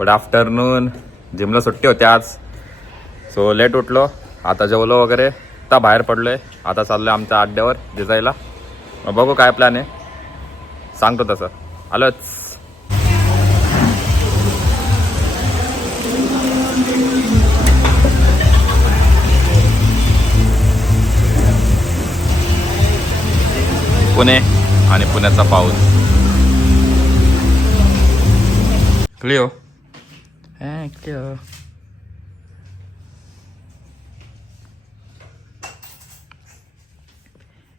Good afternoon. जिमला सुट्टी होती आज, सो लेट उठलो. आता जेवलो वगैरे, आता बाहेर पडलोय. आता चाललोय आमच्या अड्ड्यावर जिजायला. मग बघू काय प्लॅन आहे, सांगतो तसं. आलोच. पुणे आणि पुण्याचा पाऊस. Clio Clio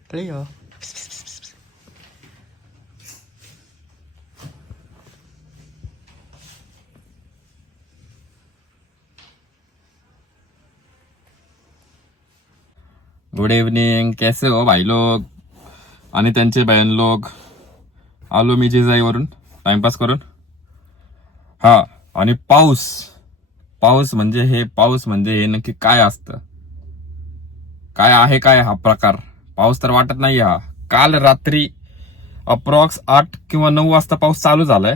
Clio. Good evening, कैसे हो भाई लोग आणि त्यांचे बहन लोग. आलो मी जिजाईवरून टाइमपास करून. हा, आणि पाऊस पाऊस म्हणजे हे नक्की काय असतं, काय आहे, काय हा प्रकार. पाऊस तर वाटत नाही. हा काल रात्री अप्रॉक्स 8 किंवा 9 वाजता पाऊस चालू झालाय,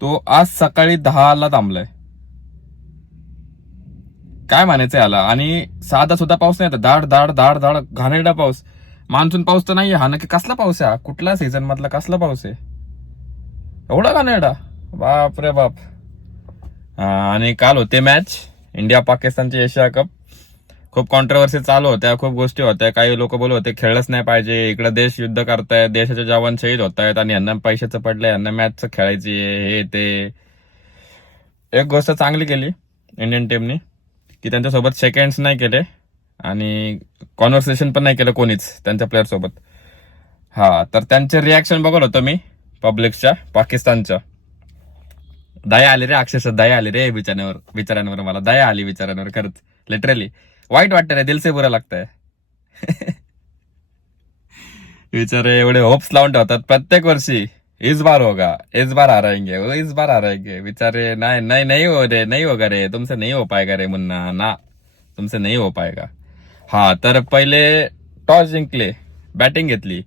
तो आज सकाळी 10ला थांबलाय. काय म्हणायचं याला. आणि साधा सुद्धा पाऊस नाही, धाड धाड धाड धाड घाणेरडा पाऊस. मान्सून पाऊस तर नाहीये. हा नक्की कसला पाऊस आहे, हा कुठला सीझन मधला कसला पाऊस आहे, एवढा घाणेरडा, बाप रे बाप. आणि काल होते मॅच इंडिया पाकिस्तानची एशिया कप. खूप कॉन्ट्रोवर्सी चालू होत्या, खूप गोष्टी होत्या. काही लोक बोलत होते खेळच नाही पाहिजे, इकडे देश युद्ध करतायत, देशाचे जवान शहीद होत आहेत आणि यांना पैशाचं पडलंय, यांना मॅच खेळायची हे ते. एक गोष्ट चांगली केली इंडियन टीमनी की त्यांच्यासोबत सेकंड्स नाही केले आणि कॉन्व्हर्सेशन पण नाही केलं कोणीच त्यांच्या प्लेअर सोबत. हा, तर त्यांचे रिॲक्शन बघत होतो मी पब्लिकच्या, पाकिस्तानच्या. दया आली रे, अक्षरशः दया आली रे बिचाऱ्यांवर. मला दया आली बिचाऱ्यांवर, खरंच लिटरली वाईट वाटतं रे, दिल से बुरा लागतंय. बिचारे एवढे होप्स लावून ठेवतात प्रत्येक वर्षी, इस बार होगा, इस बार हराएंगे, इस बार हराएंगे. बिचारे नहीं हो रे, नहीं होगा रे, तुमसे नहीं हो पाएगा रे मुन्ना, ना तुमसे नहीं हो पाएगा. हा, तर पहिले टॉस जिंकले, बॅटिंग घेतली,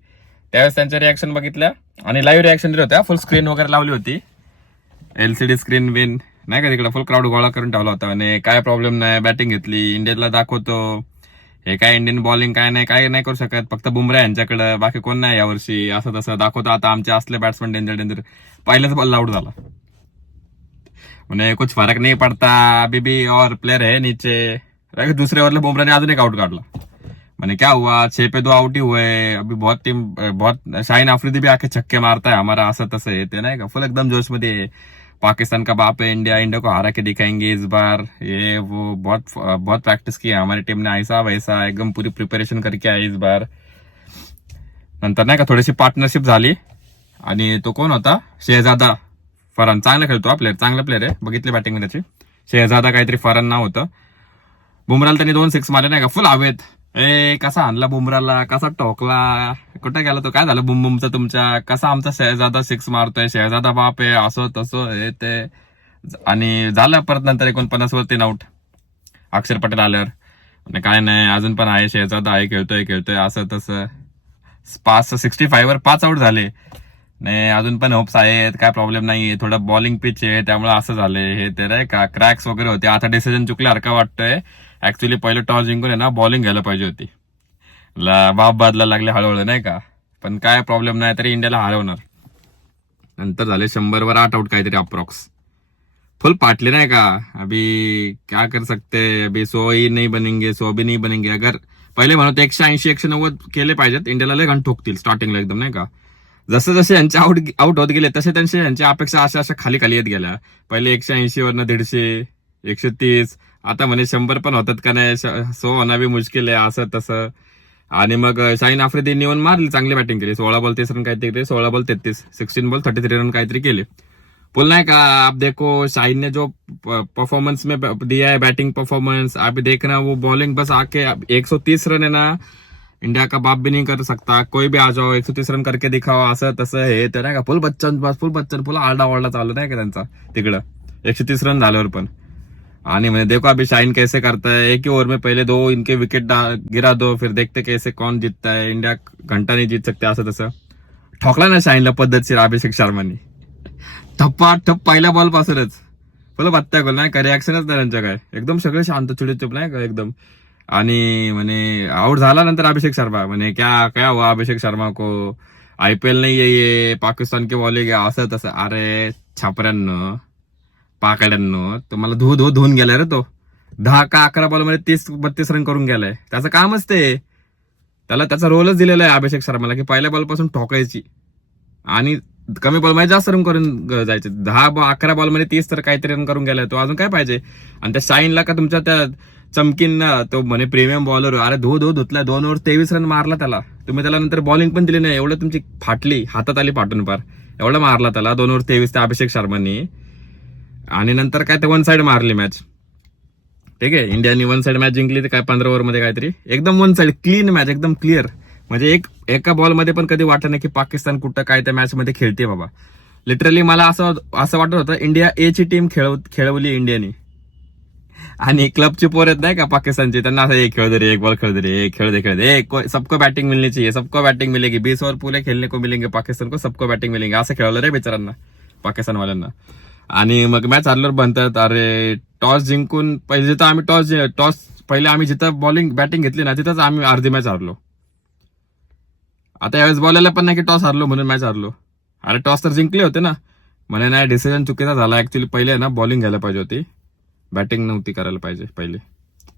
त्यावेळेस त्यांच्या रिॲक्शन बघितल्या आणि लाईव्ह रिॲक्शन दिले होत्या. फुल स्क्रीन वगैरे लावली होती, LCD स्क्रीन बिन नाही का, तिकडे फुल क्राऊड गोळा करून ठेवला होता. आणि काय प्रॉब्लेम नाही, बॅटिंग घेतली, इंडियाला दाखवतो हे काय इंडियन बॉलिंग काय नाही करू शकत, फक्त बुमरा यांच्याकडे, बाकी कोण नाही यावर्षी, असं तसं दाखवतो. आता आमचे असले बॅट्समन डेंजर. पहिल्याच बॉल आउट झाला म्हणे, कुछ फरक नहीं पडता, अभी भी और प्लेयर है नीचे. दुसऱ्या ओव्हरला बुमराने अजून एक आउट काढला. मैंने क्या हुआ, 6 पे 2 आउट ही हुए, अभी बहुत शाहीन आफ्रिदी भी आके छक्के मारता है हमारा, असं तसं येते नाही का. फुल एकदम जोश मध्ये, पाकिस्तान का बाप है इंडिया को हरा के दिखाएंगे इस बार, ये वो बहुत प्रैक्टिस की है हमारी टीम ने, ऐसा वैसा एकदम पूरी प्रिपरेशन करके आहे इस बार. नंतर नाही का थोडीशी पार्टनरशिप झाली आणि तो कोण होता, शहजादा फरहान. चांगला खेळतो प्लेअर, चांगला प्लेअर आहे, बघितली बॅटिंग त्याची. शहजादा काहीतरी फरहान नाव होतं. बुमराला त्यांनी 2 6 मारले नाही का, फुल हवेत. कसा आणला बुमराला, कसा टोकला, कुठं गेला तो, काय झालं बुमचा तुमच्या, कसा आमचा शहजादा 6 मारतोय, शहजादा बाप आहे, असं तसं हे ते. आणि झालं परत नंतर 49 वर 3 आउट अक्षर पटेल आल्यावर. काय नाही, अजून पण आहे शहजादा, आहे, खेळतोय असं तसं. 65 वर 5 आउट झाले. नाही, अजून पण होप्स आहेत, काय प्रॉब्लेम नाही. थोडं बॉलिंग पिच आहे त्यामुळे असं झालंय हे ते नाही का, क्रॅक्स वगैरे होते. आता डिसिजन चुकल्यासारखं वाटतंय. ऍक्च्युली पहिलं टॉस जिंकून आहे ना बॉलिंग घ्यायला पाहिजे होती. बाप बदला लागले हळूहळू नाही का, पण काय प्रॉब्लेम नाही, तरी इंडियाला हरवणार. नंतर झाले 100 वर 8 आउट काहीतरी अप्रॉक्स. फुल पाटले नाही का. अभी क्या कर सकते, अभी 100 ही नहीं बनेंगे, 100 भी नहीं बनेंगे. अगर पहिले म्हणत 180 190 केले पाहिजेत, इंडियाला लय घंट ठोकतील स्टार्टिंगला एकदम नाही का. जसे जसे यांचे आउट होत गेले तसे त्यांचे यांच्या अपेक्षा अशा खाली खाली येत गेल्या. पहिले 180 वरनं 150, 130, आता म्हणे 100 पण होतात का नाही, 100 होणं बी मुश्किल आहे, असं तसं. आणि मग शाहीन आफ्रिदी येऊन मारली, चांगली बॅटिंग केली. 16 बॉल 30 रन काहीतरी, 16 बॉल 33, 16 बॉल 33 रन काहीतरी केले. बोल नाही का. आप देखो शाहीन ने जो परफॉर्मेंस में दिया है, बैटिंग परफॉर्मेंस, आप देखना वो बॉलिंग बस आके 130 रन है ना, इंडिया का बाप भी नहीं कर सकता, कोई भी आ जाओ 130 रन करके दिखाओ, असं तसं हे तर नाही का. फुल बच्चन फुल आरडा ओरडा चालू नाही का त्यांचा तिकडं 130 रन झाल्यावर पण. आणि म्हणजे देखो अभी शाहीन कैसे करता है, एक ही ओवर में पहले 2 इनके विकेट गिरा दो, फिर देखते कैसे कौन जीतता है, इंडिया घंटा नहीं जीत सकते, असं तसं. ठोकला ना शाहीनला पद्धतशीर अभिषेक शर्मानी, ठप्पा ठप पहिल्या बॉल पासूनच. बोला बत्त्या गोल नाही का, रिॲक्शनच नाही त्यांच्या काय, एकदम सगळे शांत चिडचूप नाही का एकदम. आणि म्हणे आउट झाला नंतर अभिषेक शर्मा म्हणे क्या क्या हुआ अभिषेक शर्मा को, IPL नाही आहे ये, पाकिस्तान की बॉलिंग आहे असं तसं. अरे छापऱ्यांनो पाकड्यांनो, तुम्हाला धुवून गेलाय रे तो. 10 का 11 बॉलमध्ये 30-32 रन करून गेलाय. त्याचं कामच ते, त्याला त्याचा रोलच दिलेला आहे अभिषेक शर्माला की पहिल्या बॉलपासून ठोकायची आणि कमी बॉलमध्ये जास्त रन करून जायचे. 11 बॉलमध्ये 30 तर काहीतरी रन करून गेलाय तो, अजून काय पाहिजे. आणि त्या शाईनला का तुमच्या त्या चमकीन तो म्हणे प्रीमियम बॉलर, अरे धुतला 2 ओव्हर 23 रन मारला त्याला. तुम्ही त्याला नंतर बॉलिंग पण दिली नाही, एवढं तुमची फाटली, हातात आली फाटून पार. एवढं मारला त्याला 2 ओव्हर 23 त्या अभिषेक शर्मानी. आणि नंतर काय ते 1 साइड मारली मॅच. ठीक आहे, इंडियाने 1 साइड मॅच जिंकली तर काय 15 ओव्हरमध्ये काहीतरी, एकदम 1 साइड क्लीन मॅच, एकदम क्लिअर. म्हणजे एका बॉलमध्ये पण कधी वाटत नाही की पाकिस्तान कुठं काय त्या मॅच मध्ये खेळते बाबा. लिटरली मला असं वाटत होतं इंडिया ए ची टीम खेळवली इंडियाने. आणि क्लबची पोर आहेत नाही का पाकिस्तानची, त्यांना असं एक खेळ दे रे, एक बॉल खेळ दे रे, खेळ दे, सबको बैटिंग मिलनी चाहिए, सबको बैटिंग मिलेगी, 20 ओव्हर पूरे खेळने को मिलेंगे पाकिस्तान को, सबको बैटिंग मिलेंगे, असं खेळवलं रे बिचारांना पाकिस्तानवाल्यांना. आणि मग मॅच हारल्यावर बनतात, अरे टॉस जिंकून पहिले जिथं आम्ही टॉस पहिले आम्ही जिथं बॅटिंग घेतली ना तिथंच आम्ही अर्धी मॅच हारलो. आता यावेळेस बोलायला पण नाही की टॉस हारलो म्हणून मॅच हारलो. अरे टॉस तर जिंकले होते ना. म्हणे नाही, डिसिजन चुकीचा झाला ऍक्च्युली, पहिले ना बॉलिंग घ्यायला पाहिजे होती, बॅटिंग नव्हती करायला पाहिजे पहिले.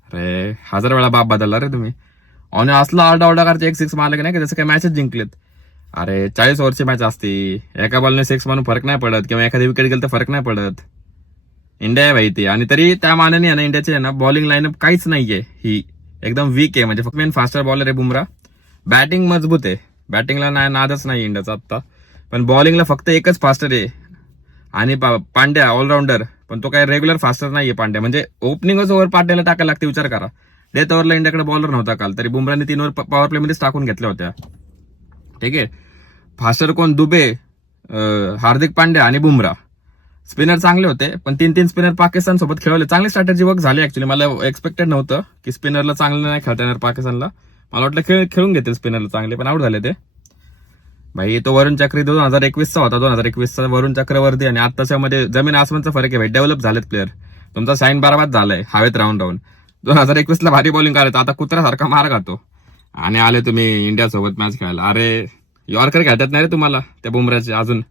अरे 1000 वेळा बाप बदलला रे तुम्ही. आणि असला आरडा करते, एक 6 मारलं की नाही की जसं काही मॅचच जिंकलेत. अरे 40 ओव्हरची मॅच असती, एका बॉलने 6 मारून फरक नाही पडत, किंवा एखादी विकेट गेलं तर फरक नाही पडत. इंडिया आहे भाई ती. आणि तरी त्या मानाने आहे ना इंडियाची आहे ना बॉलिंग लाईनअप काहीच नाहीये, ही एकदम वीक आहे. म्हणजे फक्त मेन फास्टर बॉलर आहे बुमरा, बॅटिंग मजबूत आहे, बॅटिंगला नाही नादच नाही इंडियाचा आता. पण बॉलिंगला फक्त एकच फास्टर आहे आणि पांड्या ऑलराऊंडर, पण तो काय रेग्युलर फास्टर नाहीये पांड्या. म्हणजे ओपनिंगच ओव्हर पांड्याला टाकायला लागते, विचार करा. डेथ ओव्हरला इंडियाकडे बॉलर नव्हता काल, तरी बुमराने 3 ओव्हर पॉवर प्ले मध्येच टाकून घेतल्या होत्या. ठीक आहे, फास्टर कोण, दुबे, हार्दिक पांड्या आणि बुमरा. स्पिनर चांगले होते, पण 3 स्पिनर पाकिस्तान सोबत खेळवले, चांगली स्ट्रॅटेजी वर्क झाली ऍक्च्युली. मला एक्सपेक्टेड नव्हतं की स्पिनरला चांगलं नाही खेळता येणार पाकिस्तानला. मला वाटलं खेळून घेतील स्पिनरला चांगले, पण आउट झाले ते. भाई तो वरुण चक्री 2021चा होता, 2021चा वरुण चक्रवर्ती आणि आत्ताच्या मध्ये जमीन आसमानचा फरक आहे भाई. डेव्हलप झालेत प्लेअर. तुमचा साईन बराबर झालाय हवेत राहून 2021ला भारी बॉलिंग करायचं, आता कुत्र्यासारखा मार खातो. आणि आले तुम्ही इंडिया सोबत मॅच खेळायला. अरे यॉर्कर खेळतात नाही रे तुम्हाला त्या बुमराचे, अजून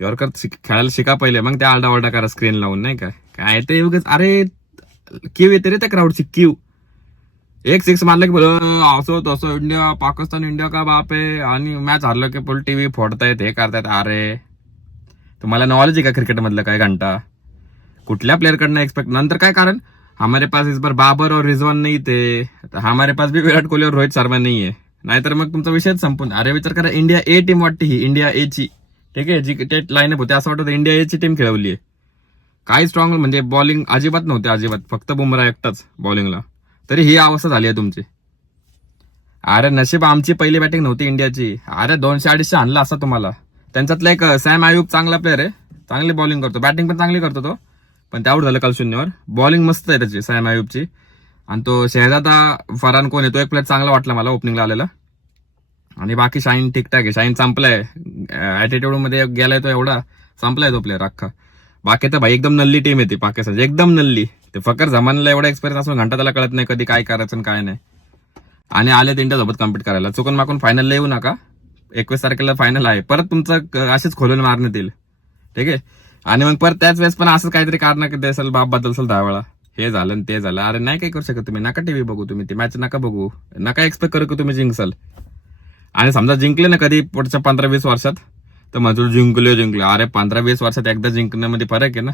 यॉर्कर खेळायला शिका पहिले, मग त्या आरडा करा स्क्रीन लावून नाही काय ते उगाच. अरे क्यू येते रे त्या क्राऊडची, क्यू. एक 6 मारलं की बोल असं तसं इंडिया पाकिस्तान इंडिया का बाप आहे, आणि मॅच हारलं की फुल टीव्ही फोडतायत, हे करतायत. अरे तुम्हाला नॉलेज आहे का क्रिकेट मधलं काय घंटा? कुठल्या प्लेअरकडनं एक्सपेक्ट, नंतर काय कारण हमारे पास इस बार बाबर और रिजवान नहीं थे, हमारे पास भी विराट कोहली और रोहित शर्मा नहीं है, नाहीतर मग तुमचा विषयच संपून. अरे विचार करा, इंडिया ए टीम वाटते ही, इंडिया ए ची. ठीक आहे, जी टेट लाईनअप होते असं वाटतं इंडिया ए ची टीम खेळवली आहे. काही स्ट्रॉंग म्हणजे बॉलिंग अजिबात नव्हते, अजिबात, फक्त बुमरा एकटाच बॉलिंगला. तरी ही अवस्था झाली आहे तुमची. अरे नशीब आमची पहिली बॅटिंग नव्हती इंडियाची. अरे 200-250 आणला असा तुम्हाला. त्यांच्यातला एक सॅम आयुब चांगला प्लेअर आहे, चांगली बॉलिंग करतो, बॅटिंग पण चांगली करतो तो, पण ते आउट झालं काल 0 बॉलिंग मस्त आहे त्याची सॅम आयुबची. आणि तो शहजादा फरहान कोण आहे, तो एक प्लेअर चांगला वाटला मला ओपनिंगला आलेला. आणि बाकी शाईन ठीकठाक आहे, शाईन संपलाय, ऍटिट्यूड मध्ये गेलाय तो, एवढा संपलाय तो प्लेअर अख्खा. बाकी तर भाई एकदम नल्ली टीम येते पाकिस्तानची, एकदम नल्ली. ते फकर जमानला एवढा एक्सपिरियन्स असून घंटा त्याला कळत नाही कधी काय करायचं काय नाही. आणि आले इंडिया सोबत कम्पीट करायला, चुकून माकून फायनलला येऊ नका. 21 तारखेला फायनल आहे, परत तुमचं असेच खोलून मारण्यात येईल. ठीक आहे, आणि मग परत त्याच वेळेस पण असं काहीतरी कारण देसाल, बाप बदलसाल 10 वेळा, हे झालं ते झालं. अरे नाही काय करू शकत तुम्ही, नका टीव्ही बघू तुम्ही, ती मॅच नका बघू, नका एक्सपेक्ट करू की तुम्ही जिंकसाल. आणि समजा जिंकले ना कधी पुढच्या 15-20 वर्षात, तर मजूर जिंकले. अरे 15-20 वर्षात एकदा जिंकण्यामध्ये फरक आहे ना.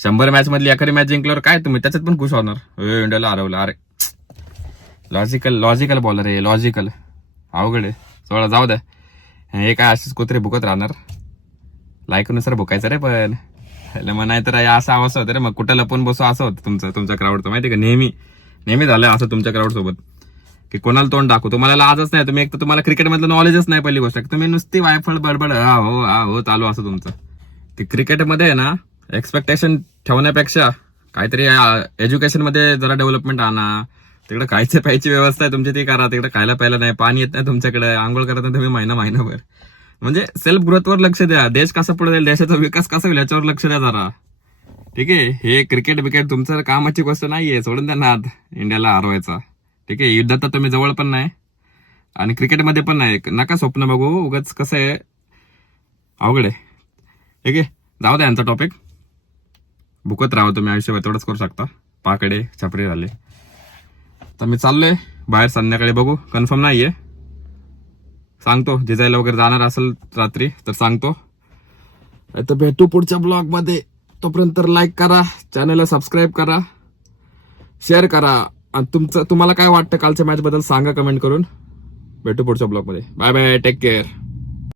100 मॅच मधली एखादी मॅच जिंकल्यावर काय तुम्ही त्याच्यात पण खुश होणार, इंडियाला हरवलं. अरे लॉजिकल बॉलर आहे, लॉजिकल. अवघड आहे सोळा, जाऊ द्या. हे काय असेच कुत्रे भुकत राहणार, लायकनुसार भुकायचं रे. पण मग नाही तर असा अवस्था होतं रे, मग कुठं लपून बसू असं होतं तुमच्या क्राऊडचं, माहिती का. नेहमी झालंय असं तुमच्या क्राऊड सोबत, की कोणाला तोंड दाखवू. तुम्हाला लाजच नाही, तुम्ही एक तर तुम्हाला क्रिकेटमधलं नॉलेजच नाही. पहिली गोष्ट तुम्ही नुसती वायफळ बडबड हा हो चालू असं तुमचं. ते क्रिकेटमध्ये आहे ना, एक्सपेक्टेशन ठेवण्यापेक्षा काहीतरी एज्युकेशन मध्ये जरा डेव्हलपमेंट आणा. तिकडे खायची प्यायची व्यवस्था आहे तुमची ती करा, तिकडे खायला प्यायला नाही, पाणी येत नाही तुमच्याकडे, आंघोळ करत नाही तुम्ही महिनाभर. म्हणजे सेल्फ ग्रोथवर लक्ष द्या. देश कसा पुढे जाईल, देशाचा विकास कसा होईल याच्यावर लक्ष द्या जरा. ठीक आहे. हे क्रिकेट बिकेट तुमचं कामाची गोष्ट नाहीये, सोडून द्या नाद इंडियाला हरवायचा. ठीक आहे. युद्धात तर तुम्ही जवळ पण नाही आणि क्रिकेटमध्ये पण नाही. नका स्वप्न बघू उगाच. कसं आहे, अवघड आहे. ठीक आहे, जाऊ द्या यांचा टॉपिक. भुकत राहा तुम्ही आयुष्यभर, तेवढंच करू शकता. पाकडे छपरी झाले. तर मी चाललोय बाहेर, संध्याकाळी बघू, कन्फर्म नाहीये. सांगतो, जिजायला वगैरे जाणार असेल रात्री तर सांगतो. तर भेटू पुढच्या ब्लॉग मध्ये. तोपर्यंत लाईक करा, चॅनलला सबस्क्राईब करा, शेअर करा. आणि तुम्हाला काय वाटतं कालच्या मॅच बद्दल सांगा कमेंट करून. भेटू पुढच्या ब्लॉग मध्ये. Bye bye, take care.